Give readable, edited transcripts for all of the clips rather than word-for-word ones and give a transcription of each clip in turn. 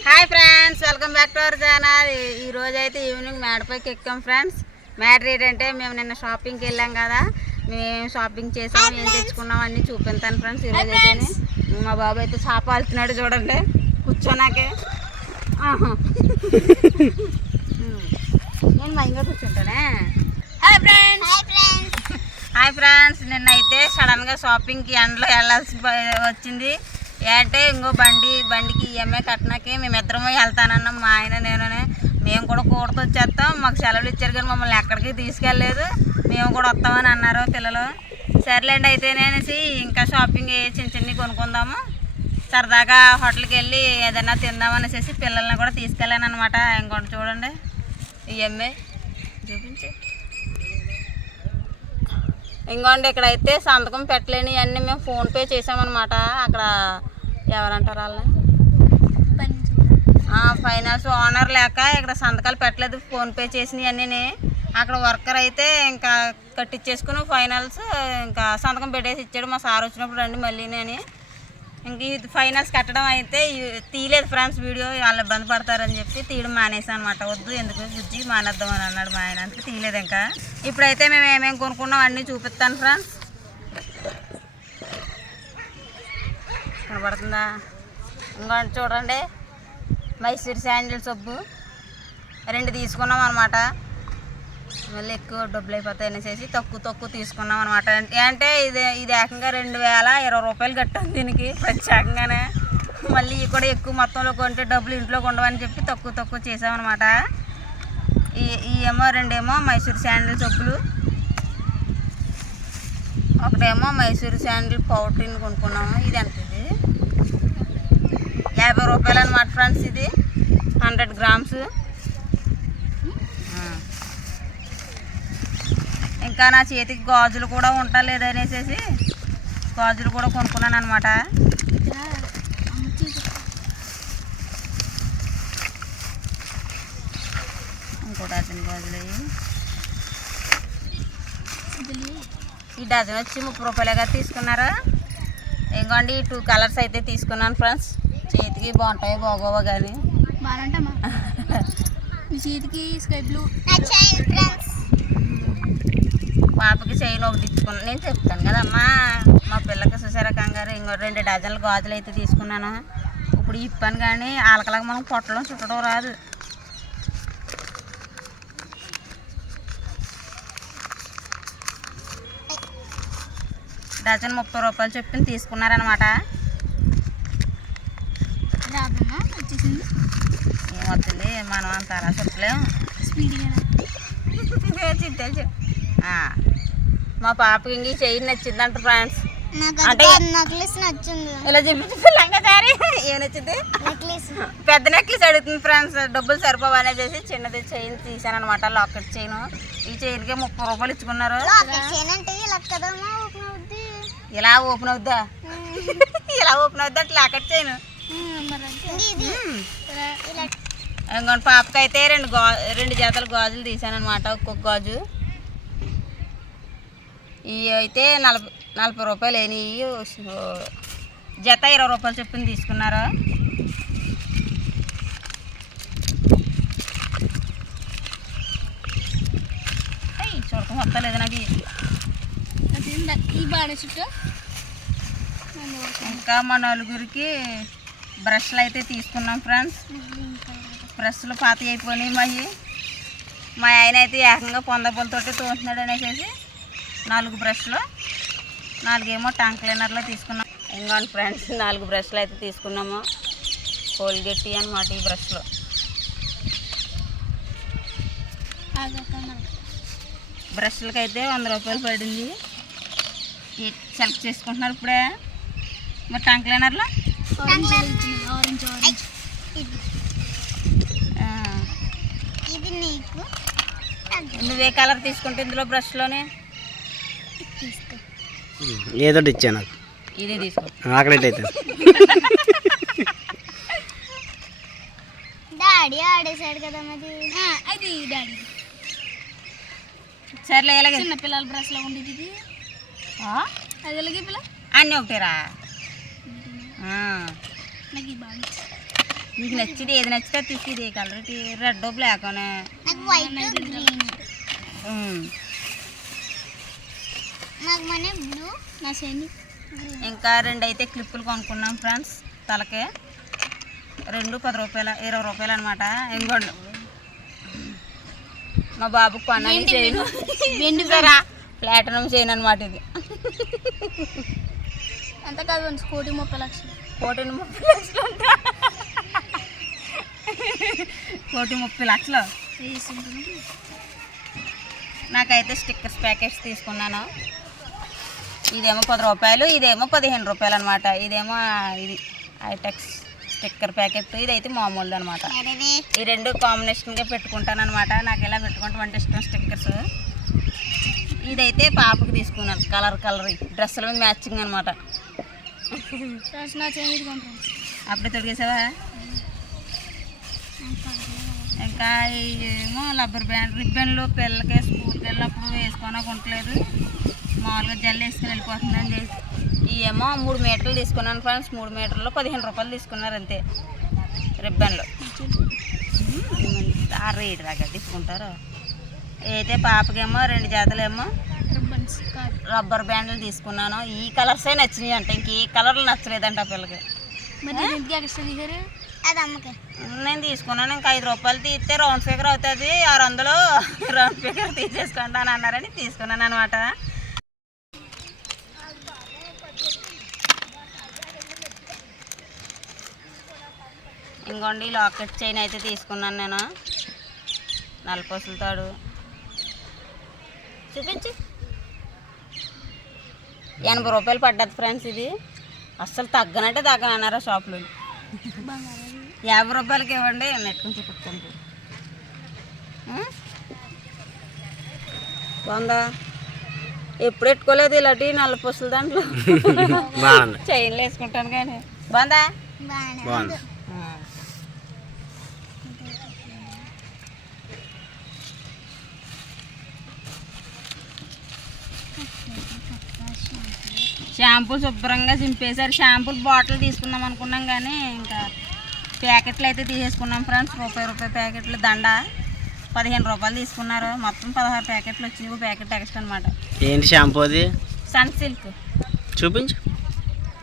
Hi friends, welcome back to our channel. ఈ రోజు అయితే ఈవినింగ్ మేడపైకి ఎక్కాం ఫ్రెండ్స్. మ్యాటర్ ఏంటంటే మేము నిన్న షాపింగ్కి వెళ్ళాం కదా, మేము షాపింగ్ చేసాం, ఏం తెచ్చుకున్నాం అన్నీ చూపిస్తాను ఫ్రెండ్స్. ఈరోజు అయితే మా బాబు అయితే చేప ఆలుతున్నాడు చూడండి కూర్చోనాకే. నేను భయంగా కూర్చుంటానే. హాయ్ ఫ్రెండ్స్, నిన్న అయితే సడన్గా షాపింగ్కి ఎండలో వెళ్ళాల్సి వచ్చింది. అంటే ఇంకో బండికి ఈఎంఐ కట్టినాకే మేమిద్దరమే వెళ్తానన్నాం, మా ఆయన నేననే. మేము కూడా కూడతో వచ్చేస్తాం, మాకు సెలవులు ఇచ్చారు కానీ మమ్మల్ని ఎక్కడికి తీసుకెళ్ళలేదు. మేము కూడా వస్తామని అన్నారు పిల్లలు. సర్లేండి అయితే నేనేసి ఇంకా షాపింగ్ చిన్న కొనుక్కుందాము, సరదాగా హోటల్కి వెళ్ళి ఏదైనా తిందామనేసి పిల్లల్ని కూడా తీసుకెళ్ళాను అనమాట. ఇంకోటి చూడండి ఈఎంఐ చూపించి. ఇంకోండి ఇక్కడైతే సంతకం పెట్టలేని అన్నీ మేము ఫోన్పే చేసామన్నమాట. అక్కడ ఎవరంటారు వాళ్ళని, ఫైనాన్స్ ఓనర్ లేక ఇక్కడ సంతకాలు పెట్టలేదు, ఫోన్పే చేసినవి అన్నీ. అక్కడ వర్కర్ అయితే ఇంకా కట్టించేసుకుని ఫైనాన్స్ ఇంకా సంతకం పెట్టేసి ఇచ్చాడు. మా సార్ వచ్చినప్పుడు రండి మళ్ళీ అని. ఇంక ఇది ఫైనాన్స్ కట్టడం అయితే తీయలేదు ఫ్రెండ్స్ వీడియో, వాళ్ళు ఇబ్బంది పడతారని చెప్పి తీయడం మానేసాను అనమాట. వద్దు ఎందుకు బుజ్జి మానేద్దామని అన్నాడు మా ఆయన, అంతే తీయలేదు. ఇంకా ఇప్పుడైతే మేము ఏమేమి కొనుక్కున్నాం అన్నీ చూపిస్తాను ఫ్రెండ్స్. కనబడుతుందా? ఇంకోటి చూడండి, మైసూర్ శాండిల్ సబ్బు 2 తీసుకున్నాం అనమాట. మళ్ళీ ఎక్కువ డబ్బులు అయిపోతాయి అనేసి తక్కువ తీసుకున్నాం అనమాట. అంటే ఇది ఏకంగా 2020 రూపాయలు కట్టాం దీనికి ప్రత్యేకంగానే. మళ్ళీ కూడా ఎక్కువ మొత్తంలో కొంటే డబ్బులు ఇంట్లో ఉండవని చెప్పి తక్కువ చేసామన్నమాట. ఈ ఏమో 2 మైసూర్ శాండిల్ సబ్బులు, ఒకటేమో మైసూర్ శాండిల్ పౌడర్ని కొనుక్కున్నాము. ఇది ఎంత, ఇది 50 రూపాయలు అనమాట ఫ్రెండ్స్. ఇది 100 గ్రామ్స్. ఇంకా నా చేతికి గాజులు కూడా ఉండలేదనేసి గాజులు కూడా కొనుక్కున్నాను అనమాట. ఇంకో డజన్ గాజులు, ఈ డజన్ వచ్చి 30 రూపాయలుగా తీసుకున్నారు. ఇంకోండి 2 కలర్స్ అయితే తీసుకున్నాను ఫ్రెండ్స్. చేతికి బాగుంటాయి బాగోవా కానీ బాగుంటామా మీ చేతికి స్కై బ్లూ. పాపకి చైన్ ఒకటి ఇచ్చుకున్నాను, నేను చెప్తాను కదమ్మా. మా పిల్లకి చూసారా కంగారు. ఇంకో 2 డజన్ల గాజులు అయితే తీసుకున్నాను. ఇప్పుడు ఇప్పాను కానీ ఆలకలాగా మనం పొట్టడం చుట్టడం రాదు. డజన్ 30 రూపాయలు చెప్పి తీసుకున్నారనమాట. ఏమవుతుంది మనం అంత అలా చెప్పలేము. మా పాపకి ఇంక చైన్ నచ్చిందంట ఫ్రెండ్స్. అంటే ఇలా చెప్పింది లంగాసారి ఏం నచ్చింది, పెద్ద నెక్లెస్ అడుగుతుంది ఫ్రెండ్స్. డబ్బులు సరిపోవు అనేసి చిన్నది చైన్ తీసాను అనమాట, లాకెట్ చైన్. ఈ చైన్కి 30 రూపాయలు ఇచ్చుకున్నారు. ఇలా ఓపెన్ అవుద్దా, ఇలా ఓపెన్ అవుద్దా అట్లా లాకెట్ చైన్. ఇంకోటి పాపకి అయితే 2 జతల గాజులు తీసాను అనమాట. ఒక్కొక్క గాజు ఇవి అయితే 40 రూపాయలు అయినాయి. జత 20 రూపాయలు చొప్పున తీసుకున్నారు. చూడకం వస్తలేదు నాకు. ఇంకా మా నలుగురికి బ్రష్లు అయితే తీసుకున్నాం ఫ్రెండ్స్. బ్రష్లు పాత అయిపోయినాయి. మా ఆయన అయితే ఏకంగా పొందపూలతోటి తోస్తున్నాడు అనేసి 4 బ్రష్లు, 4 టంగ్ క్లీనర్లో తీసుకున్నాం. ఇంకోండి ఫ్రెండ్స్ 4 బ్రష్లు అయితే తీసుకున్నాము. కోల్గేట్ అనమాట ఈ బ్రష్లు. బ్రష్లకి అయితే 100 రూపాయలు పడింది. సెలెక్ట్ చేసుకుంటున్నారు ఇప్పుడే. మరి టంగ్ క్లీనర్లో నువ్వే కలర్ తీసుకుంటే ఇందులో బ్రష్లోనే ఏదో ఇచ్చాను, ఇదే తీసుకో. ఆకలిట్ అయితే డాడీ ఆడేసాడు కదా మరి. అది డాడీ సర్లే. ఎలాగే చిన్న పిల్లల బ్రష్లో ఉండేది ఇది. అది ఎలాగే పిల్ల అన్నీ ఒకటేరా. నాకు ఇది బాగా మీకు నచ్చింది ఏది నచ్చితే తీసుకు ఏ కలర్ రెడ్ బ్లాక్ అనే నాకు వైట్ గ్రీన్ నాకు మన బ్లూ నా సేని ఇంకా 2 అయితే క్లిప్పులు కొనుక్కున్నాం ఫ్రెండ్స్ తలకే 2 10 రూపాయలు 20 రూపాయలు అనమాట. ఇంకోండి మా బాబుకి కొన్నాను చేయను వెండిసారా ప్లాటినం చేయను అనమాట. ఇది అంత కాదు 1,30 లక్షలు 1,30 లక్షలు. నాకైతే స్టిక్కర్స్ ప్యాకెట్స్ తీసుకున్నాను. ఇదేమో 10 రూపాయలు, ఇదేమో 15 రూపాయలు అనమాట. ఇదేమో ఇది ఐటెక్స్ స్టిక్కర్ ప్యాకెట్, ఇదైతే మామూలుది అనమాట. ఈ 2 కాంబినేషన్గా పెట్టుకుంటాను అనమాట. నాకు ఇలా పెట్టుకుంటామంటే ఇష్టం స్టిక్కర్స్. ఇదైతే పాపకి తీసుకున్నాను కలర్ డ్రెస్సుల మీద మ్యాచింగ్ అనమాట. నా సేని కొంటాను అప్పుడే తొడిగేసావా? ఇంకా ఏమో రబ్బర్ బ్యాండ్ రిబ్బన్లు పిల్లలకి స్కూల్కి వెళ్ళినప్పుడు వేసుకోవడానికి ఉండలేదు, మామూలుగా జల్లు వేసుకుని వెళ్ళిపోతుందని చేసి ఇవేమో 3 మీటర్లు తీసుకున్నాను ఫ్రెండ్స్. 3 మీటర్లో 15 రూపాయలు తీసుకున్నారు అంతే రిబ్బన్లు. ఆ రేటు దాకా తీసుకుంటారు. అయితే పాపకేమో 2 జతలేమో రిబ్బన్స్ రబ్బర్ బ్యాండ్లు తీసుకున్నాను. ఈ కలర్సే నచ్చినాయి అంట, ఇంకే కలర్లు నచ్చలేదంట ఆ పిల్లకి. మరి ఎందుకు ఎక్స్ట్రా దిగారు? అది అమ్మకే నేను తీసుకున్నాను. ఇంకా 5 రూపాయలు తీస్తే రౌండ్ ఫిగర్ అవుతుంది, 600 రౌండ్ ఫిగర్ తీసేసుకుంటాను అన్నారని తీసుకున్నాను అనమాట. ఇంకోండి లాకెట్ చైన్ అయితే తీసుకున్నాను నేను, నల్లపూసల తాడు. చూపించి 80 రూపాయలు పడ్డది ఫ్రెండ్స్. ఇది అస్సలు తగ్గనంటే తగ్గనన్నారా షాప్లో. 50 రూపాయలకి ఇవ్వండి నెట్టుకుని చూపించండి. బాగుందా? ఎప్పుడు పెట్టుకోలేదు ఇలాంటి నల్లపూసలు దాంట్లో. చైన్లు వేసుకుంటాను కానీ బాగుందా? బాగుంది. షాంపూ శుభ్రంగా చింపేశారు. షాంపూలు బాటిల్ తీసుకుందాం అనుకున్నాం కానీ ఇంకా ప్యాకెట్లు అయితే తీసేసుకున్నాం ఫ్రెండ్స్. రూపాయి ప్యాకెట్లు దండ 15 రూపాయలు తీసుకున్నారు. మొత్తం 16 ప్యాకెట్లు వచ్చినాయి, ప్యాకెట్ ఎక్స్ట్రా అనమాట. ఏంటి షాంపూ అది? Sunsilk. చూపించు.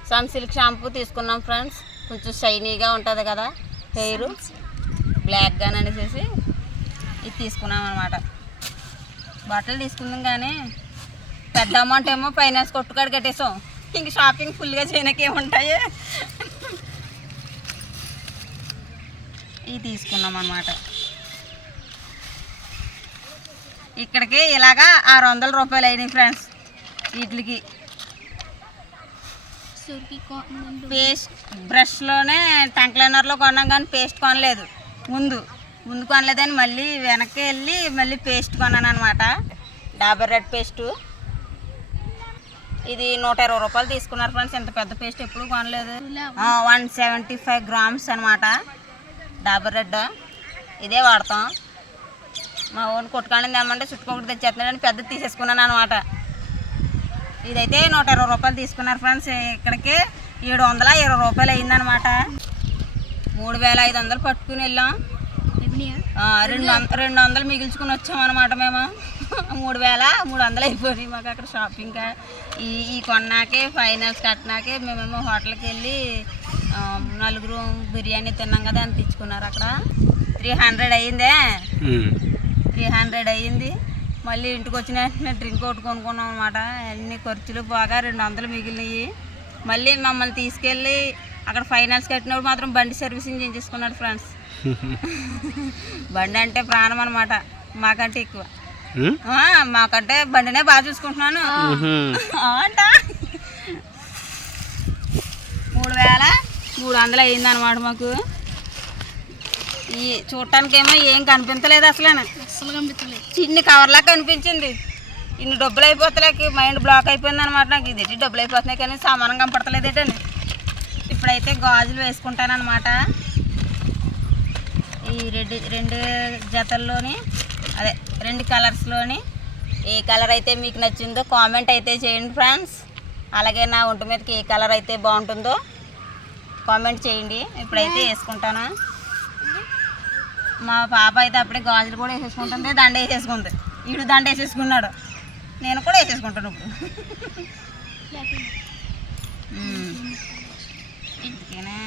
సన్ సిల్క్ షాంపూ తీసుకున్నాం ఫ్రెండ్స్. కొంచెం షైనీగా ఉంటుంది కదా హెయిర్, బ్లాక్గా అనేసి ఇది తీసుకున్నాం అనమాట. బట్టలు తీసుకున్నాం కానీ పెద్ద అమౌంట్ ఏమో ఫైనాన్స్ కొట్టుకాడు కట్టేసాం. ఇంక షాపింగ్ ఫుల్గా చేయడానికి ఏముంటాయి ఇవి తీసుకున్నాం అనమాట. ఇక్కడికి ఇలాగా 600 రూపాయలు అయినాయి ఫ్రెండ్స్ వీటికి. పేస్ట్ బ్రష్లోనే టంగ్ క్లీనర్లో కొన్నాం కానీ పేస్ట్ కొనలేదు. ముందు కొనలేదని మళ్ళీ వెనక్కి వెళ్ళి మళ్ళీ పేస్ట్ కొన్నాను అనమాట. Dabur red paste. ఇది 120 రూపాయలు తీసుకున్నారు ఫ్రెండ్స్. ఎంత పెద్ద పేస్ట్ ఎప్పుడు కొనలేదు. 175 గ్రామ్స్ అనమాట డాబర్ రెడ్. ఇదే వాడతాం. మా ఓన్ కొట్టుకాండి ఏమంటే చుట్టుకొకటి తెచ్చేస్తున్నాడని పెద్దది తీసేసుకున్నాను అనమాట. ఇదైతే 120 రూపాయలు తీసుకున్నారు ఫ్రెండ్స్. ఇక్కడికి 720 రూపాయలు అయిందనమాట. 3500 పట్టుకుని వెళ్ళాం. 200 మిగిల్చుకుని వచ్చామన్నమాట మేము. 3300 అయిపోయి మాకు అక్కడ షాపింగ్. ఈ కొన్నాకే ఫైనల్స్ కట్టినాకే మేమేమో హోటల్కి వెళ్ళి 4 బిర్యానీ తిన్నాం కదా అని తెచ్చుకున్నారు. అక్కడ 300 అయ్యిందే. 300 అయ్యింది. మళ్ళీ ఇంటికి వచ్చిన వెంటనే డ్రింక్ ఒకటి కొనుక్కున్నాం అనమాట. అన్ని ఖర్చులు బాగా 200 మిగిలినాయి. మళ్ళీ మమ్మల్ని తీసుకెళ్ళి అక్కడ ఫైనల్స్ కట్టినప్పుడు మాత్రం బండి సర్వీసింగ్ చేయించుకున్నాడు ఫ్రెండ్స్. బండి అంటే ప్రాణం అనమాట మాకంటే ఎక్కువ. మాకంటే బండినే బాగా చూసుకుంటున్నాను అంట. 3300 అయ్యింది అనమాట మాకు. ఈ చూడటానికేమో ఏం కనిపించలేదు అసలు కనిపించలేదు. చిన్ని కవర్లా కనిపించింది. ఇన్ని డబ్బులు అయిపోతలేక మైండ్ బ్లాక్ అయిపోయింది అనమాట నాకు. ఇదేంటి డబ్బులు అయిపోతున్నాయి కానీ సామానం కనపడతలేదేటండి. ఇప్పుడైతే గాజులు వేసుకుంటానమాట. ఈ 2 జతల్లోని అదే 2 కలర్స్లోని ఏ కలర్ అయితే మీకు నచ్చిందో కామెంట్ అయితే చేయండి ఫ్రెండ్స్. అలాగే నా ఒంటి మీదకి ఏ కలర్ అయితే బాగుంటుందో కామెంట్ చేయండి. ఇప్పుడైతే వేసుకుంటాను. మా పాప అయితే అప్పుడే గాజులు కూడా వేసేసుకుంటుంది, దండ వేసేసుకుంది. వీడు దండ వేసేసుకున్నాడు, నేను కూడా వేసేసుకుంటాను ఇప్పుడు. ఇంకేనా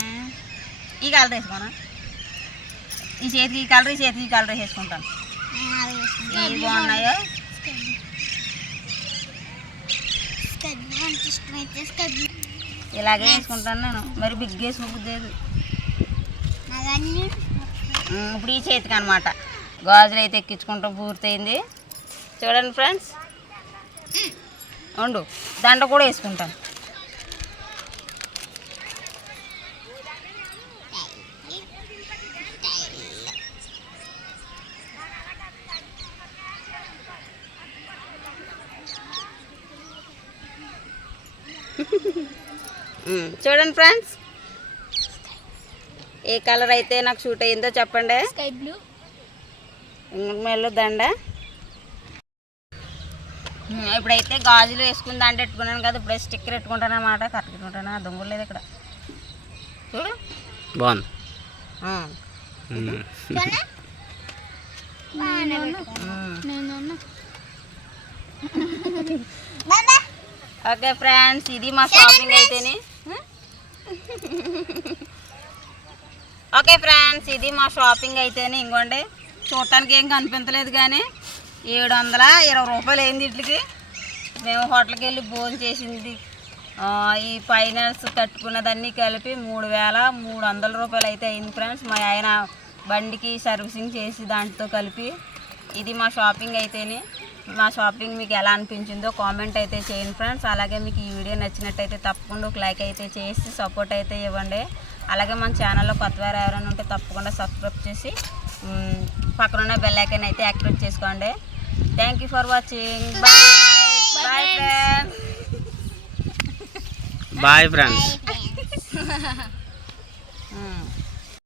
ఈ కలర్ వేసుకోనా? ఈ చేతికి ఈ కలర్, ఈ చేతికి ఈ కలర్ వేసుకుంటాను. ఏవి బాగున్నాయో ఇలాగే వేసుకుంటాను నేను. మరి బిగ్ వేసుకోలేదు. ఇప్పుడు ఈ చేతికి అనమాట గాజులు అయితే ఎక్కించుకుంటాం, పూర్తయింది. చూడండి ఫ్రెండ్స్, ఉండు దండ కూడా వేసుకుంటాను. చూడండి ఫ్రెండ్స్, ఏ కలర్ అయితే నాకు షూట్ అయ్యిందో చెప్పండి. Sky blue. మెల్లో దండ. ఇప్పుడైతే గాజులు వేసుకుని దండ పెట్టుకున్నాను కదా, ఇప్పుడే స్టిక్కర్ పెట్టుకుంటాను అన్నమాట. కరెక్ట్ పెట్టుకుంటాను, దొంగలు లేదు ఇక్కడ. చూడు బాగుంది. ఓకే ఫ్రెండ్స్, ఇది మా షాపింగ్ అయితేనే. ఓకే ఫ్రెండ్స్, ఇది మా షాపింగ్ అయితేనే. ఇంకోండి చూడటానికి ఏం కనిపించలేదు కానీ 720 రూపాయలు అయింది వీటికి. మేము హోటల్కి వెళ్ళి భోజనం చేసింది, ఈ ఫైనాన్స్ కట్టుకున్నదన్నీ కలిపి 3300 రూపాయలు అయితే అయింది ఫ్రెండ్స్. మా ఆయన బండికి సర్వీసింగ్ చేసి దాంట్లో కలిపి. ఇది మా షాపింగ్ అయితేనే. మా షాపింగ్ మీకు ఎలా అనిపించిందో కామెంట్ అయితే చేయండి ఫ్రెండ్స్. అలాగే మీకు ఈ వీడియో నచ్చినట్టయితే తప్పకుండా ఒక లైక్ అయితే చేసి సపోర్ట్ అయితే ఇవ్వండి. అలాగే మన ఛానల్లో కొత్తవారు ఎవరైనా ఉంటే తప్పకుండా సబ్స్క్రైబ్ చేసి పక్కనున్న బెల్ ఐకాన్ అయితే యాక్టివేట్ చేసుకోండి. Thank you for watching. Bye friends. Bye friends.